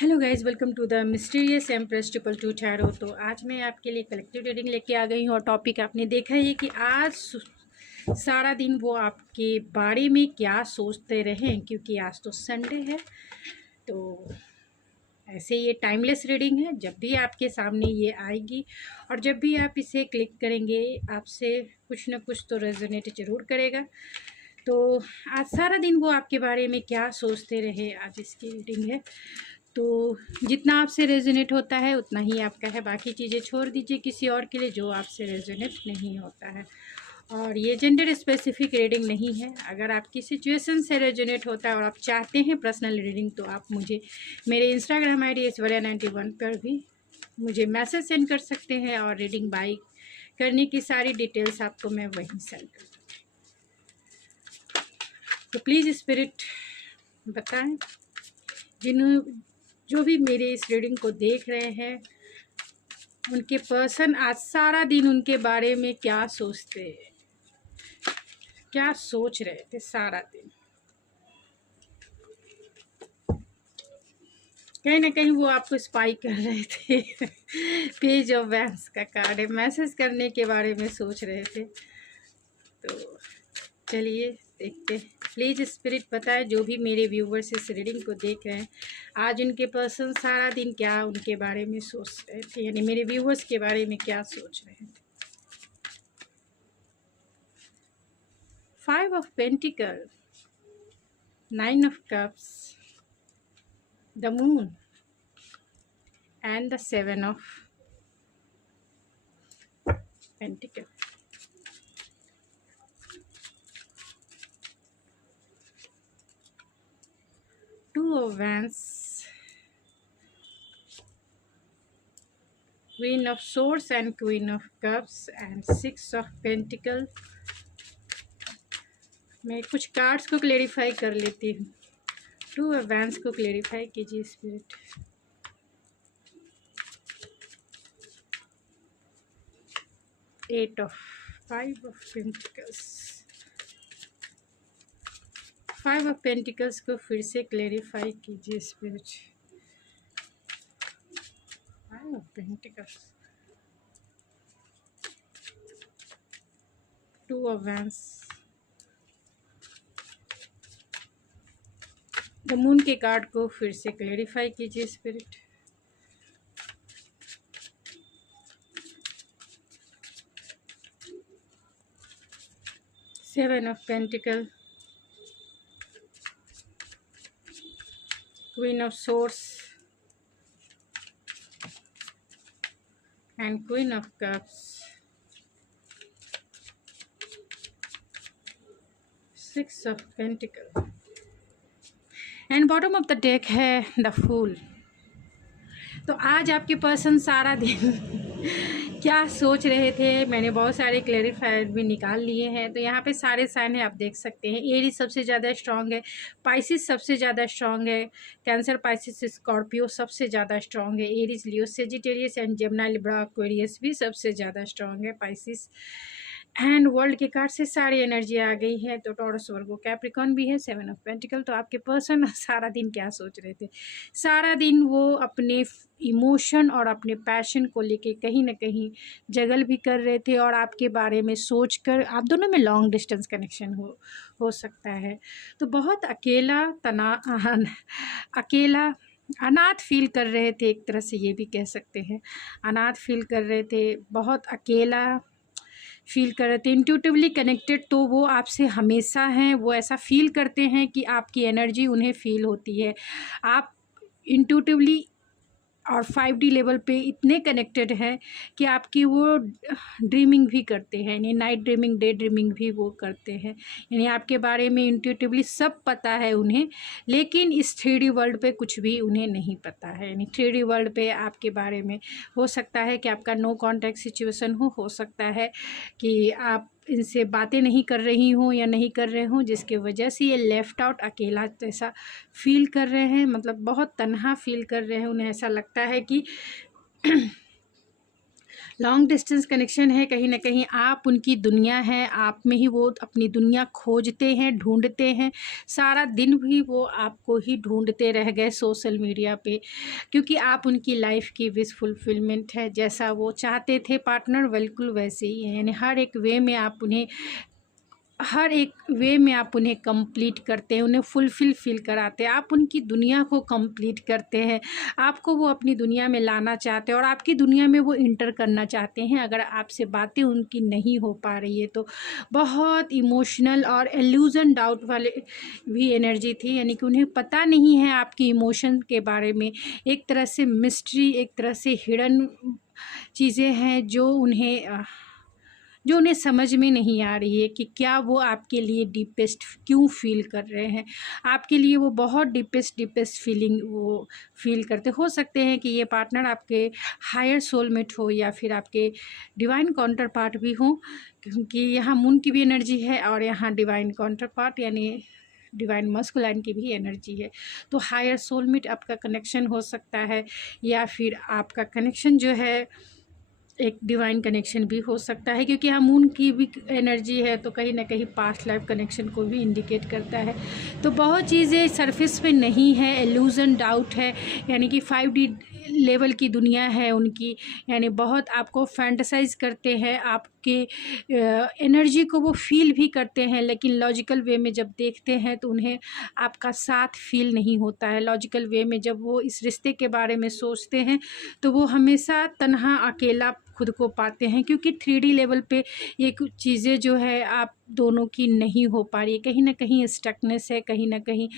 Hello guys, welcome to the mysterious empress 222 tarot. तो आज मैं आपके लिए कलेक्टिव रीडिंग लेके आ गई हूँ और टॉपिक आपने देखा ही कि आज सारा दिन वो आपके बारे में क्या सोचते रहें, क्योंकि आज तो संडे है। तो ऐसे ये टाइमलेस रीडिंग है, जब भी आपके सामने ये आएगी और जब भी आप इसे क्लिक करेंगे आपसे कुछ ना कुछ तो रेजोनेट ज़रूर करेगा। तो आज सारा दिन वो आपके बारे में क्या सोचते रहे, आज इसकी रीडिंग है। तो जितना आपसे रेजोनेट होता है उतना ही आपका है, बाकी चीज़ें छोड़ दीजिए किसी और के लिए जो आपसे रेजोनेट नहीं होता है। और ये जेंडर स्पेसिफिक रीडिंग नहीं है। अगर आपकी सिचुएशन से रेजोनेट होता है और आप चाहते हैं पर्सनल रीडिंग, तो आप मुझे मेरे इंस्टाग्राम ID ऐश्वर्या91 पर भी मुझे मैसेज सेंड कर सकते हैं और रीडिंग बाई करने की सारी डिटेल्स आपको मैं वहीं सेंड कर दूँगी। तो प्लीज़ स्पिरिट बताएं, जो भी मेरे इस रीडिंग को देख रहे हैं, उनके पर्सन आज सारा दिन उनके बारे में क्या सोचते, क्या सोच रहे थे सारा दिन। कहीं ना कहीं वो आपको स्पाई कर रहे थे। पेज ऑफ वैंस का कार्ड है, मैसेज करने के बारे में सोच रहे थे। तो चलिए देखते हैं। प्लीज़ स्पिरिट बताएं, जो भी मेरे व्यूवर्स इस रीडिंग को देख रहे हैं, आज उनके पर्सन सारा दिन क्या उनके बारे में सोच रहे थे, यानी मेरे व्यूवर्स के बारे में क्या सोच रहे थे। 5 of pentacle, 9 of cups, the moon and the 7 of pentacle. Two of Wands, Queen of Swords and Queen of Cups and 6 of Pentacles। मैं कुछ कार्ड्स को क्लेरिफाई कर लेती हूँ। टू ऑफ वैंड्स को क्लेरिफाई कीजिए spirit. Eight of 5 of pentacles. 5 of pentacles को फिर से क्लेरिफाई कीजिए spirit. 5 of pentacles, 2 of wands, the moon के कार्ड को फिर से क्लेरिफाई कीजिए spirit. Seven of pentacle, queen of swords and queen of cups, 6 of pentacle and bottom of the deck है द फूल। तो आज आपके पर्सन सारा दिन क्या सोच रहे थे, मैंने बहुत सारे क्लेरिफायर भी निकाल लिए हैं। तो यहाँ पे सारे साइन है, आप देख सकते हैं। एरीज सबसे ज़्यादा स्ट्रांग है, पाइसिस सबसे ज़्यादा स्ट्रांग है, कैंसर, पाइसिस, स्कॉर्पियो सबसे ज़्यादा स्ट्रांग है, Aries, Leo, Sagittarius and Gemini, Libra, Aquarius भी सबसे ज़्यादा स्ट्रांग है, पाइसिस। एंड वर्ल्ड के कार्ड से सारी एनर्जी आ गई है। तो टॉरस, वर्गो, कैप्रिकॉन भी है, 7 ऑफ पेंटिकल। तो आपके पर्सन सारा दिन क्या सोच रहे थे, सारा दिन वो अपने इमोशन और अपने पैशन को लेके कहीं ना कहीं जगल भी कर रहे थे और आपके बारे में सोचकर आप दोनों में लॉन्ग डिस्टेंस कनेक्शन हो सकता है। तो बहुत अकेला अनाथ फील कर रहे थे, एक तरह से ये भी कह सकते हैं। अनाथ फील कर रहे थे, बहुत अकेला फील कर रहे थे। इंट्यूटिवली कनेक्टेड तो वो आपसे हमेशा हैं, वो ऐसा फील करते हैं कि आपकी एनर्जी उन्हें फील होती है। आप इंट्यूटिवली और 5D लेवल पे इतने कनेक्टेड हैं कि आपकी वो ड्रीमिंग भी करते हैं, यानी नाइट ड्रीमिंग, डे ड्रीमिंग भी वो करते हैं। यानी आपके बारे में इंट्यूटिवली सब पता है उन्हें, लेकिन इस 3D वर्ल्ड पे कुछ भी उन्हें नहीं पता है। यानी 3D वर्ल्ड पे आपके बारे में हो सकता है कि आपका नो कॉन्टैक्ट सिचुएशन हो सकता है कि आप इनसे बातें नहीं कर रही हूँ या नहीं कर रहे हूँ, जिसके वजह से ये लेफ़्ट आउट, अकेला जैसा फील कर रहे हैं, मतलब बहुत तन्हा फील कर रहे हैं। उन्हें ऐसा लगता है कि लॉन्ग डिस्टेंस कनेक्शन है, कहीं ना कहीं आप उनकी दुनिया है, आप में ही वो अपनी दुनिया खोजते हैं, ढूंढते हैं। सारा दिन भी वो आपको ही ढूंढते रह गए सोशल मीडिया पे, क्योंकि आप उनकी लाइफ की विश फुलफिलमेंट है। जैसा वो चाहते थे पार्टनर, बिल्कुल वैसे ही है। यानी हर एक वे में आप उन्हें कंप्लीट करते हैं, उन्हें फुलफिल कराते हैं, आप उनकी दुनिया को कंप्लीट करते हैं। आपको वो अपनी दुनिया में लाना चाहते हैं और आपकी दुनिया में वो इंटर करना चाहते हैं। अगर आपसे बातें उनकी नहीं हो पा रही है तो बहुत इमोशनल और एल्यूजन डाउट वाले भी एनर्जी थी, यानी कि उन्हें पता नहीं है आपकी इमोशन के बारे में। एक तरह से मिस्ट्री, एक तरह से हिडन चीज़ें हैं जो उन्हें समझ में नहीं आ रही है कि क्या वो आपके लिए डीपेस्ट क्यों फील कर रहे हैं। आपके लिए वो बहुत डीपेस्ट फीलिंग वो फील करते। हो सकते हैं कि ये पार्टनर आपके हायर सोलमेट हो या फिर आपके डिवाइन काउंटर पार्ट भी हो, क्योंकि यहाँ मून की भी एनर्जी है और यहाँ डिवाइन काउंटर पार्ट यानी डिवाइन मस्कुलाइन की भी एनर्जी है। तो हायर सोलमेट आपका कनेक्शन हो सकता है, या फिर आपका कनेक्शन जो है एक डिवाइन कनेक्शन भी हो सकता है, क्योंकि यहाँ मून की भी एनर्जी है तो कहीं ना कहीं पास्ट लाइफ कनेक्शन को भी इंडिकेट करता है। तो बहुत चीज़ें सरफेस पे नहीं है, एल्यूजन डाउट है, यानी कि 5D लेवल की दुनिया है उनकी। यानी बहुत आपको फैंटसाइज करते हैं, आपके एनर्जी को वो फील भी करते हैं, लेकिन लॉजिकल वे में जब देखते हैं तो उन्हें आपका साथ फील नहीं होता है। लॉजिकल वे में जब वो इस रिश्ते के बारे में सोचते हैं तो वो हमेशा तन्हा अकेला खुद को पाते हैं, क्योंकि 3D लेवल पे ये कुछ चीज़ें जो है आप दोनों की नहीं हो पा रही है। कहीं ना कहीं स्टकनेस है, कहीं ना कहीं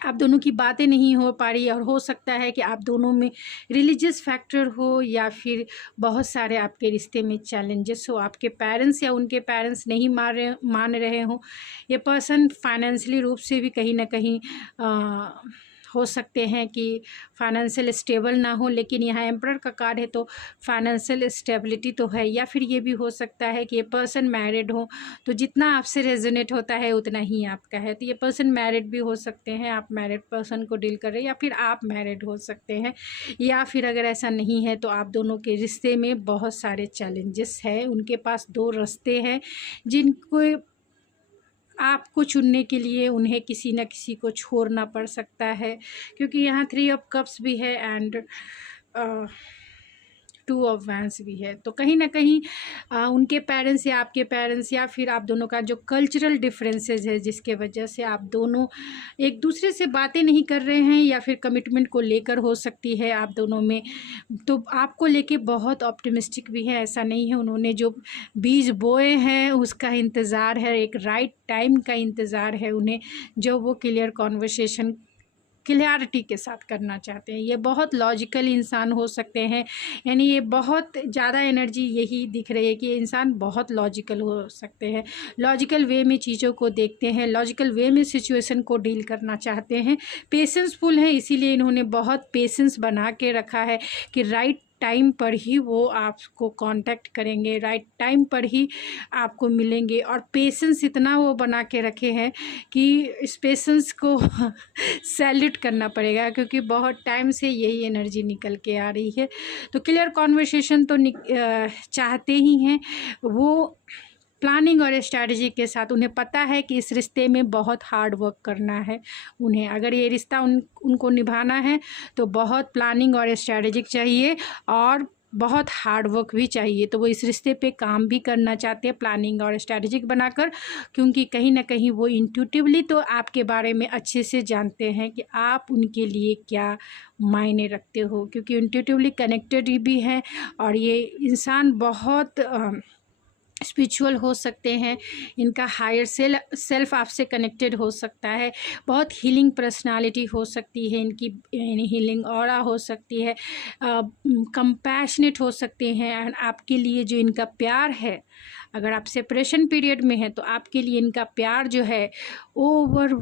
आप दोनों की बातें नहीं हो पा रही, और हो सकता है कि आप दोनों में रिलीजियस फैक्टर हो या फिर बहुत सारे आपके रिश्ते में चैलेंजेस हो। आपके पेरेंट्स या उनके पेरेंट्स नहीं मान रहे हों। ये पर्सन फाइनेंशियली रूप से भी कहीं ना कहीं हो सकते हैं कि फाइनेंशियल स्टेबल ना हो, लेकिन यहाँ एम्परर का कार्ड है तो फाइनेंशियल स्टेबिलिटी तो है। या फिर ये भी हो सकता है कि ये पर्सन मैरिड हो, तो जितना आपसे रेजोनेट होता है उतना ही आपका है। तो ये पर्सन मैरिड भी हो सकते हैं, आप मैरिड पर्सन को डील कर रहे हैं, या फिर आप मैरिड हो सकते हैं। या फिर अगर ऐसा नहीं है तो आप दोनों के रिश्ते में बहुत सारे चैलेंजेस हैं। उनके पास 2 रास्ते हैं जिनको आपको चुनने के लिए उन्हें किसी न किसी को छोड़ना पड़ सकता है, क्योंकि यहाँ 3 ऑफ कप्स भी है एंड 2 ऑफ वैंस भी है। तो कहीं ना कहीं उनके पेरेंट्स या आपके पेरेंट्स या फिर आप दोनों का जो कल्चरल डिफरेंसेस है, जिसके वजह से आप दोनों एक दूसरे से बातें नहीं कर रहे हैं, या फिर कमिटमेंट को लेकर हो सकती है आप दोनों में। तो आपको लेके बहुत ऑप्टिमिस्टिक भी है, ऐसा नहीं है। उन्होंने जो बीज बोए हैं उसका इंतज़ार है, एक राइट टाइम का इंतज़ार है उन्हें, जो वो क्लियर कॉन्वर्सेशन क्लियरिटी के साथ करना चाहते हैं। ये बहुत लॉजिकल इंसान हो सकते हैं, यानी ये बहुत ज़्यादा एनर्जी यही दिख रही है कि ये इंसान बहुत लॉजिकल हो सकते हैं, लॉजिकल वे में चीज़ों को देखते हैं, लॉजिकल वे में सिचुएशन को डील करना चाहते हैं। पेशेंसफुल है, इसीलिए इन्होंने बहुत पेशेंस बना के रखा है कि राइट टाइम पर ही वो आपको कांटेक्ट करेंगे, राइट टाइम पर ही आपको मिलेंगे। और पेशेंस इतना वो बना के रखे हैं कि इस पेशेंस को सैल्यूट करना पड़ेगा, क्योंकि बहुत टाइम से यही एनर्जी निकल के आ रही है। तो क्लियर कॉन्वर्सेशन तो चाहते ही हैं वो, प्लानिंग और स्ट्रैटेजी के साथ। उन्हें पता है कि इस रिश्ते में बहुत हार्ड वर्क करना है उन्हें। अगर ये रिश्ता उनको निभाना है तो बहुत प्लानिंग और स्ट्रैटेजिक चाहिए और बहुत हार्ड वर्क भी चाहिए। तो वो इस रिश्ते पे काम भी करना चाहते हैं प्लानिंग और स्ट्रैटेजिक बनाकर, क्योंकि कहीं ना कहीं वो इंट्यूटिवली तो आपके बारे में अच्छे से जानते हैं कि आप उनके लिए क्या मायने रखते हो, क्योंकि इंट्यूटिवली कनेक्टेड भी हैं। और ये इंसान बहुत स्पिरिचुअल हो सकते हैं, इनका हायर सेल्फ आपसे कनेक्टेड हो सकता है, बहुत हीलिंग पर्सनालिटी हो सकती है इनकी, हीलिंग ऑरा हो सकती है, कंपैशनेट हो सकते हैं। एंड आपके लिए जो इनका प्यार है, अगर आप सेपरेशन पीरियड में हैं तो आपके लिए इनका प्यार जो है ओवर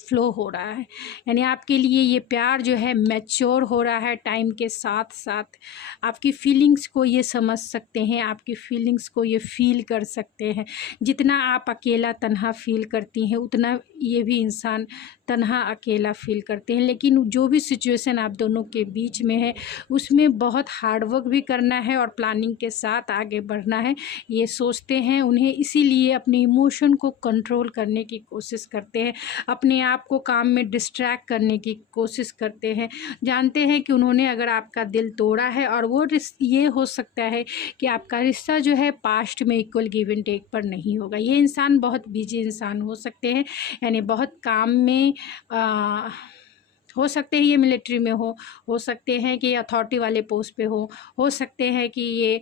फ्लो हो रहा है, यानी आपके लिए ये प्यार जो है मैच्योर हो रहा है टाइम के साथ साथ। आपकी फीलिंग्स को ये समझ सकते हैं, आपकी फीलिंग्स को ये फील कर सकते हैं। जितना आप अकेला तन्हा फील करती हैं उतना ये भी इंसान तन्हा अकेला फील करते हैं। लेकिन जो भी सिचुएशन आप दोनों के बीच में है उसमें बहुत हार्ड वर्क भी करना है और प्लानिंग के साथ आगे बढ़ना है, ये सोचते हैं। उन्हें इसीलिए अपने इमोशन को कंट्रोल करने की कोशिश करते हैं, अपने आप को काम में डिस्ट्रैक्ट करने की कोशिश करते हैं। जानते हैं कि उन्होंने अगर आपका दिल तोड़ा है और वो ये हो सकता है कि आपका रिश्ता जो है पास्ट में इक्वल गिव एंड टेक पर नहीं होगा। ये इंसान बहुत बिजी इंसान हो सकते हैं, यानी बहुत काम में हो सकते हैं ये मिलिट्री में हो सकते हैं कि अथॉरिटी वाले पोस्ट पे हो सकते हैं कि ये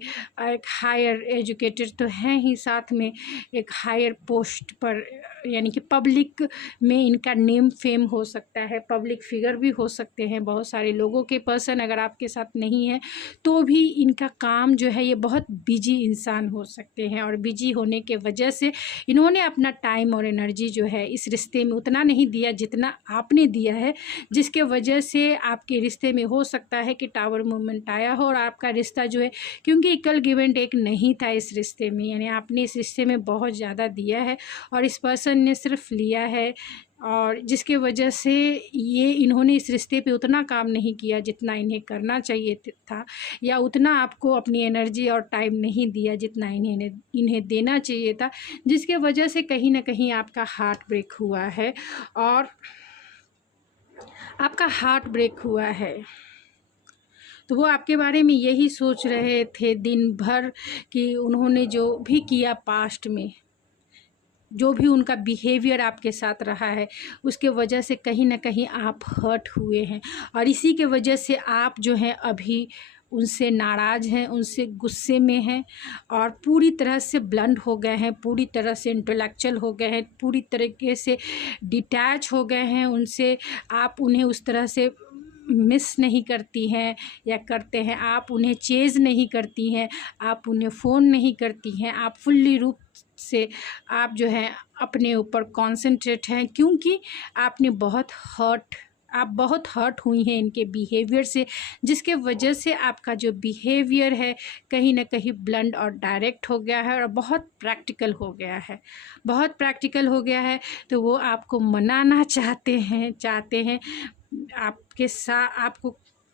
एक हायर एजुकेटेड तो हैं ही, साथ में एक हायर पोस्ट पर, यानी कि पब्लिक में इनका नेम फेम हो सकता है, पब्लिक फिगर भी हो सकते हैं। बहुत सारे लोगों के पर्सन अगर आपके साथ नहीं है तो भी इनका काम जो है, ये बहुत बिजी इंसान हो सकते हैं। और बिजी होने के वजह से इन्होंने अपना टाइम और एनर्जी जो है इस रिश्ते में उतना नहीं दिया जितना आपने दिया है, जिसके वजह से आपके रिश्ते में हो सकता है कि टावर मूवमेंट आया हो और आपका रिश्ता जो है, क्योंकि इक्वल गिव एंड टेक नहीं था इस रिश्ते में, यानी आपने इस रिश्ते में बहुत ज़्यादा दिया है और इस पर्सन ने सिर्फ लिया है, और जिसके वजह से ये इन्होंने इस रिश्ते पे उतना काम नहीं किया जितना इन्हें करना चाहिए था, या उतना आपको अपनी एनर्जी और टाइम नहीं दिया जितना इन्हें देना चाहिए था, जिसके वजह से कहीं ना कहीं आपका हार्ट ब्रेक हुआ है। और आपका हार्ट ब्रेक हुआ है तो वो आपके बारे में यही सोच रहे थे दिन भर कि उन्होंने जो भी किया पास्ट में, जो भी उनका बिहेवियर आपके साथ रहा है, उसके वजह से कहीं ना कहीं आप हर्ट हुए हैं और इसी के वजह से आप जो हैं अभी उनसे नाराज़ हैं, उनसे गुस्से में हैं और पूरी तरह से ब्लंट हो गए हैं, पूरी तरह से इंटेलेक्चुअल हो गए हैं, पूरी तरीके से डिटैच हो गए हैं उनसे। आप उन्हें उस तरह से मिस नहीं करती हैं या करते हैं, आप उन्हें चेज़ नहीं करती हैं, आप उन्हें फ़ोन नहीं करती हैं, आप फुल्ली रूप से आप जो है अपने ऊपर कॉन्सेंट्रेट हैं, क्योंकि आप बहुत हर्ट हुई हैं इनके बिहेवियर से, जिसके वजह से आपका जो बिहेवियर है कहीं ना कहीं ब्लंट और डायरेक्ट हो गया है और बहुत प्रैक्टिकल हो गया है, बहुत प्रैक्टिकल हो गया है। तो वो आपको मनाना चाहते हैं आपके साथ,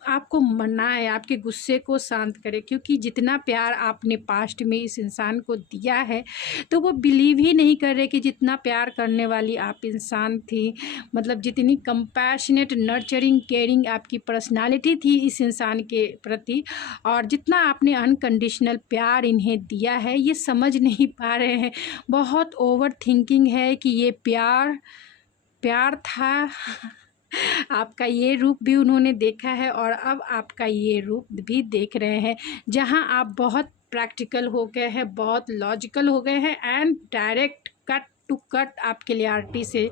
आपको मनाए, आपके गुस्से को शांत करे, क्योंकि जितना प्यार आपने पास्ट में इस इंसान को दिया है तो वो बिलीव ही नहीं कर रहे कि जितना प्यार करने वाली आप इंसान थी, मतलब जितनी कंपैशनेट, नर्चरिंग, केयरिंग आपकी पर्सनालिटी थी इस इंसान के प्रति, और जितना आपने अनकंडीशनल प्यार इन्हें दिया है, ये समझ नहीं पा रहे हैं। बहुत ओवर थिंकिंग है कि ये प्यार था। आपका ये रूप भी उन्होंने देखा है और अब आपका ये रूप भी देख रहे हैं, जहां आप बहुत प्रैक्टिकल हो गए हैं, बहुत लॉजिकल हो गए हैं and direct cut to cut आप क्लियरिटी से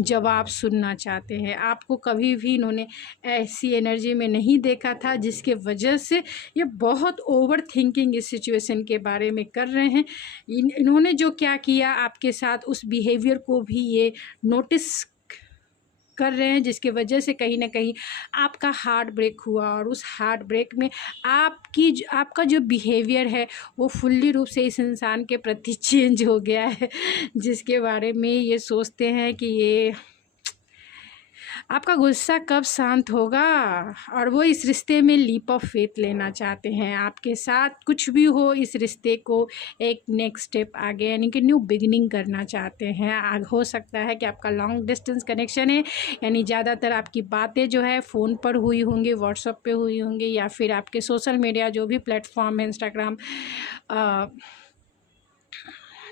जवाब सुनना चाहते हैं। आपको कभी भी इन्होंने ऐसी एनर्जी में नहीं देखा था, जिसके वजह से ये बहुत ओवर थिंकिंग इस सिचुएशन के बारे में कर रहे हैं। इन्होंने जो क्या किया आपके साथ, उस बिहेवियर को भी ये नोटिस कर रहे हैं, जिसके वजह से कहीं ना कहीं आपका हार्ट ब्रेक हुआ और उस हार्ट ब्रेक में आपका जो बिहेवियर है वो फुल्ली रूप से इस इंसान के प्रति चेंज हो गया है, जिसके बारे में ये सोचते हैं कि ये आपका गुस्सा कब शांत होगा, और वो इस रिश्ते में लीप ऑफ फेथ लेना चाहते हैं। आपके साथ कुछ भी हो, इस रिश्ते को एक नेक्स्ट स्टेप आगे, यानी कि न्यू बिगिनिंग करना चाहते हैं। हो सकता है कि आपका लॉन्ग डिस्टेंस कनेक्शन है, यानी ज़्यादातर आपकी बातें जो है फ़ोन पर हुई होंगी, व्हाट्सएप पे हुई होंगी, या फिर आपके सोशल मीडिया जो भी प्लेटफॉर्म है, इंस्टाग्राम,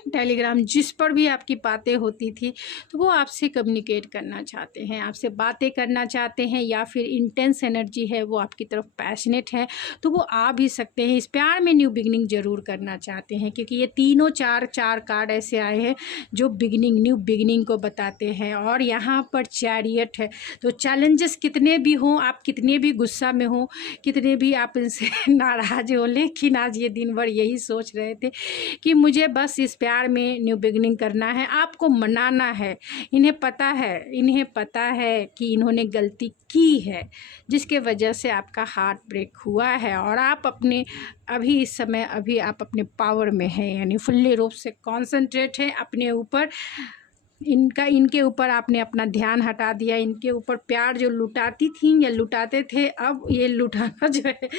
टेलीग्राम, जिस पर भी आपकी बातें होती थी, तो वो आपसे कम्युनिकेट करना चाहते हैं, आपसे बातें करना चाहते हैं, या फिर इंटेंस एनर्जी है वो आपकी तरफ पैशनेट है, तो वो आ भी सकते हैं। इस प्यार में न्यू बिगिनिंग ज़रूर करना चाहते हैं, क्योंकि ये तीनों चार कार्ड ऐसे आए हैं जो न्यू बिगिनिंग को बताते हैं। और यहाँ पर चैरियट है, तो चैलेंजेस कितने भी हों, आप कितने भी गुस्सा में हों, कितने भी आप इनसे नाराज़ हो, लेकिन आज ये दिन भर यही सोच रहे थे कि मुझे बस इस प्यार में न्यू बिगिनिंग करना है, आपको मनाना है। इन्हें पता है कि इन्होंने गलती की है, जिसके वजह से आपका हार्ट ब्रेक हुआ है, और आप इस समय आप अपने पावर में हैं, यानी फुल्ली रूप से कॉन्सेंट्रेट हैं अपने ऊपर, इनके ऊपर आपने अपना ध्यान हटा दिया, इनके ऊपर प्यार जो लुटाती थी या लुटाते थे, अब ये लुटाना जो है,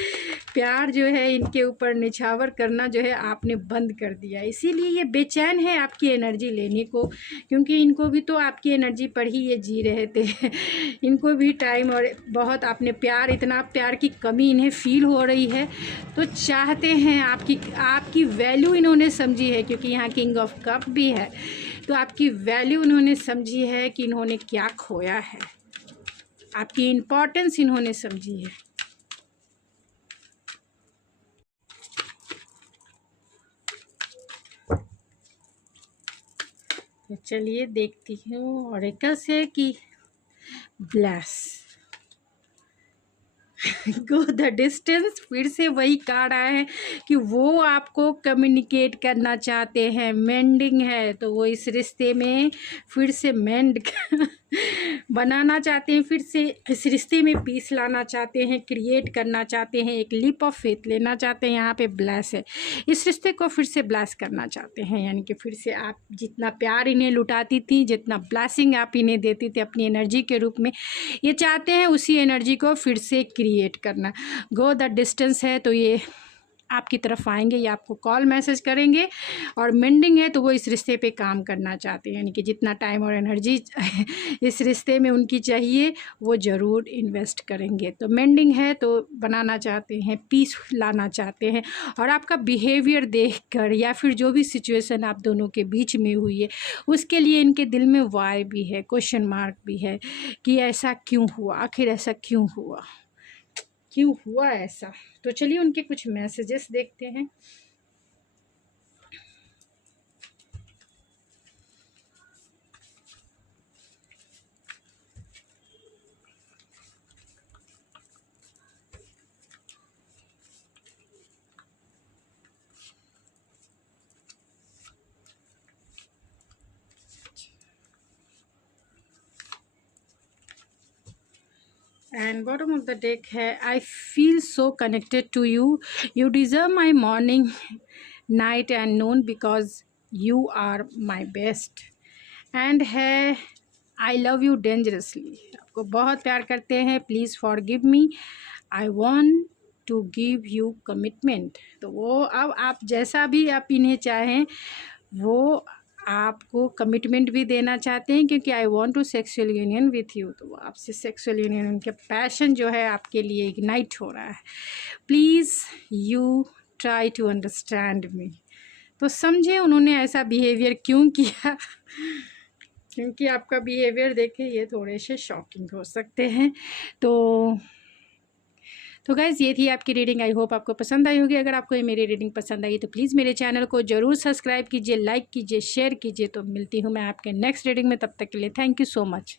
प्यार जो है इनके ऊपर निछावर करना जो है आपने बंद कर दिया। इसीलिए ये बेचैन है आपकी एनर्जी लेने को, क्योंकि इनको भी तो आपकी एनर्जी पर ही ये जी रहे थे। इनको भी टाइम और बहुत आपने प्यार, इतना प्यार की कमी इन्हें फील हो रही है, तो चाहते हैं आपकी वैल्यू इन्होंने समझी है, क्योंकि यहाँ किंग ऑफ कप भी है, तो आपकी वैल्यू उन्होंने समझी है कि इन्होंने क्या खोया है, आपकी इम्पोर्टेंस इन्होंने समझी है। तो चलिए देखती हूँ ऑरेकल से कि ब्लेस गो द डिस्टेंस, फिर से वही कार्ड आया है कि वो आपको कम्युनिकेट करना चाहते हैं, मेंडिंग है, तो वो इस रिश्ते में फिर से मेंड बनाना चाहते हैं, फिर से इस रिश्ते में पीस लाना चाहते हैं, क्रिएट करना चाहते हैं, एक लीप ऑफ फेथ लेना चाहते हैं। यहाँ पे ब्लेस है, इस रिश्ते को फिर से ब्लेस करना चाहते हैं, यानी कि फिर से आप जितना प्यार इन्हें लुटाती थी, जितना ब्लेसिंग आप इन्हें देती थी अपनी एनर्जी के रूप में, ये चाहते हैं उसी एनर्जी को फिर से क्रिएट करना। गो द डिस्टेंस है तो ये आपकी तरफ आएंगे या आपको कॉल मैसेज करेंगे, और मेंडिंग है तो वो इस रिश्ते पे काम करना चाहते हैं, यानी कि जितना टाइम और एनर्जी इस रिश्ते में उनकी चाहिए वो ज़रूर इन्वेस्ट करेंगे। तो मेंडिंग है तो बनाना चाहते हैं, पीस लाना चाहते हैं, और आपका बिहेवियर देखकर या फिर जो भी सिचुएशन आप दोनों के बीच में हुई है उसके लिए इनके दिल में वाई भी है, क्वेश्चन मार्क भी है कि ऐसा क्यों हुआ, आखिर ऐसा क्यों हुआ ऐसा। तो चलिए उनके कुछ मैसेजेस देखते हैं। And bottom of the deck है, I feel so connected to you. You deserve my morning, night and noon because you are my best. And है, I love you dangerously. आपको बहुत प्यार करते हैं. Please forgive me. I want to give you commitment. तो वो अब आप जैसा भी आप इन्हें चाहें वो आपको कमिटमेंट भी देना चाहते हैं, क्योंकि I want to sexual union with you, तो वो आपसे सेक्सुअल यूनियन, उनके पैशन जो है आपके लिए इग्नाइट हो रहा है. Please you try to understand me. तो समझे उन्होंने ऐसा बिहेवियर क्यों किया, क्योंकि आपका बिहेवियर देखे ये थोड़े से शॉकिंग हो सकते हैं. तो गाइज़ ये थी आपकी रीडिंग. आई होप आपको पसंद आई होगी. अगर आपको ये मेरी रीडिंग पसंद आई तो प्लीज़ मेरे चैनल को ज़रूर सब्सक्राइब कीजिए, लाइक कीजिए, शेयर कीजिए. तो मिलती हूँ मैं आपके नेक्स्ट रीडिंग में. तब तक के लिए थैंक यू सो मच.